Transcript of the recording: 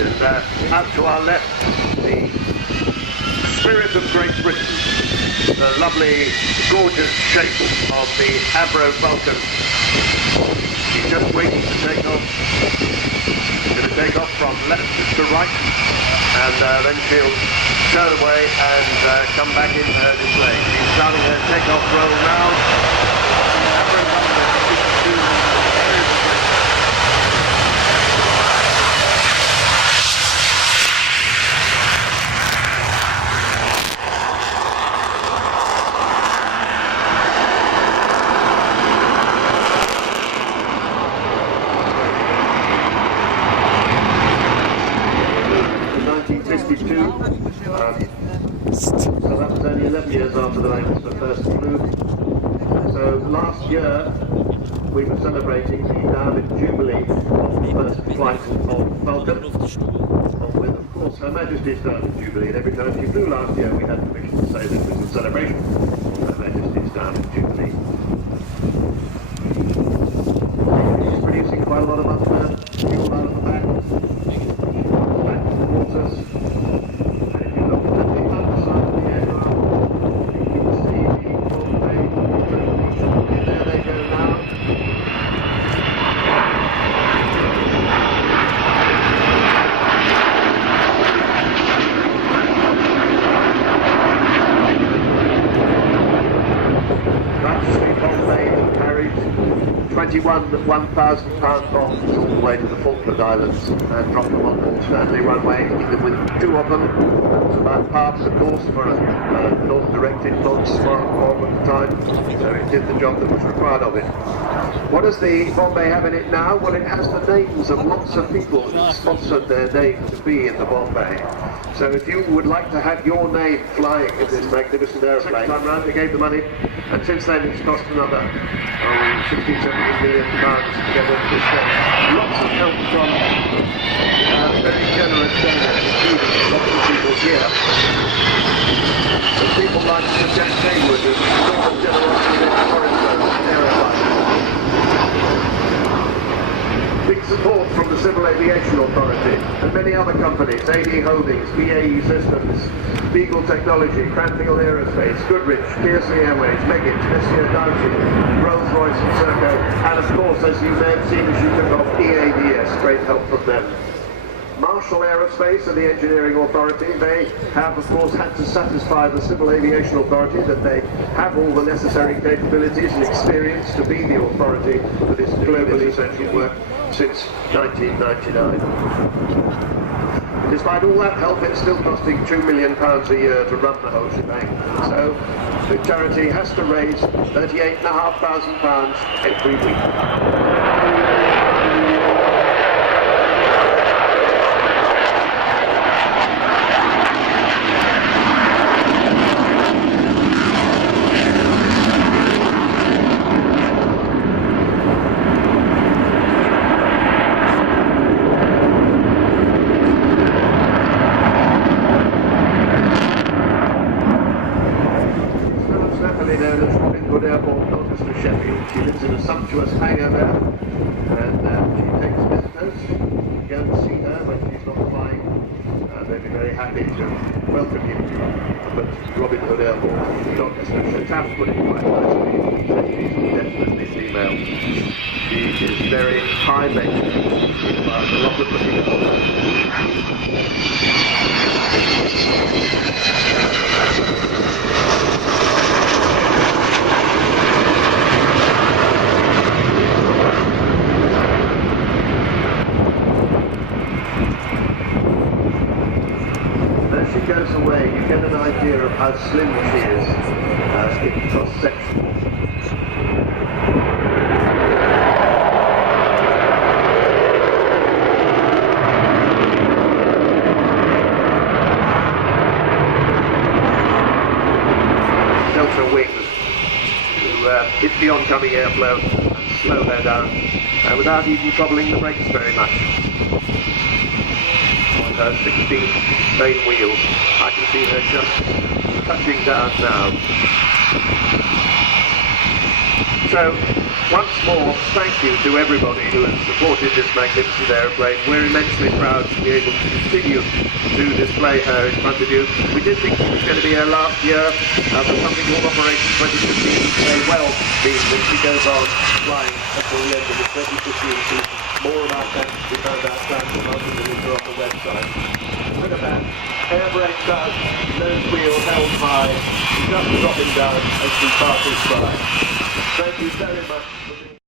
And out to our left, the Spirit of Great Britain, the lovely, gorgeous shape of the Avro Vulcan. She's just waiting to take off. She's going to take off from left to right, and then she'll turn away and come back into her display. She's starting her takeoff roll now. Avro Vulcan to so that was only 11 years after the Labours first flew. So last year we were celebrating the Diamond Jubilee of the first flight of Vulcan, with of course Her Majesty's Diamond Jubilee, and every time she flew last year we had permission to say that it was a celebration of Her Majesty's Diamond Jubilee. She's producing quite a lot of fuel out of the back. Back to the waters. £1,000 bombs all the way to the Falkland Islands and dropped them on the Stanley runway, either with two of them. That was about par for the course for a non-directed, non-smart bomb at the time, so it did the job that was required of it. What does the Bombay have in it now? Well, it has the names of lots of people who sponsored their name to be in the Bombay. So if you would like to have your name flying in this magnificent aeroplane, time round they gave the money, and since then it's cost another 60, 70 million pounds to get it this day. Lots of help from very generous donors, including lots of people here. And people like Sir Jack Haywood, who's full of generosity in foreign aeroplanes. Big support from the Civil Aviation Authority and many other companies, AD Holdings, BAE Systems, Beagle Technology, Cranfield Aerospace, Goodrich, KSC Airways, Meggitt, Messier Dowsey, Rolls-Royce and Serco, and of course, as you may have seen as you took off, EADS, great help from them. Marshall Aerospace and the Engineering Authority, they have of course had to satisfy the Civil Aviation Authority that they have all the necessary capabilities and experience to be the authority for this globally essential work since 1999. Despite all that help, it's still costing £2 million a year to run the whole shebang. So the charity has to raise £38,500 every week. She lives in a sumptuous hangar there, and she takes visitors. You go and see her when she's not flying. They'd be very happy to welcome you. But Robin Hood Airport, Dr. Chataf put it quite nicely. He said she's definitely female. She is very high maintenance. She requires a lot of looking at. As she goes away, you get an idea of how slim she is in cross-section. Delta wings to hit the oncoming airflow and slow her down without even troubling the brakes very much. On her 16 main wheels, I can see her just touching down now. So once more, thank you to everybody who has supported this magnificent aeroplane. We're immensely proud to be able to continue to display her in front of you. We did think it was going to be her last year, but something called Operation 2015 may well mean that she goes on flying until the end of the 2015 season. More about that to be found out on the website. Look at that. Air brake down, nose wheel held high, just dropping down as we pass this by. Thank you very much.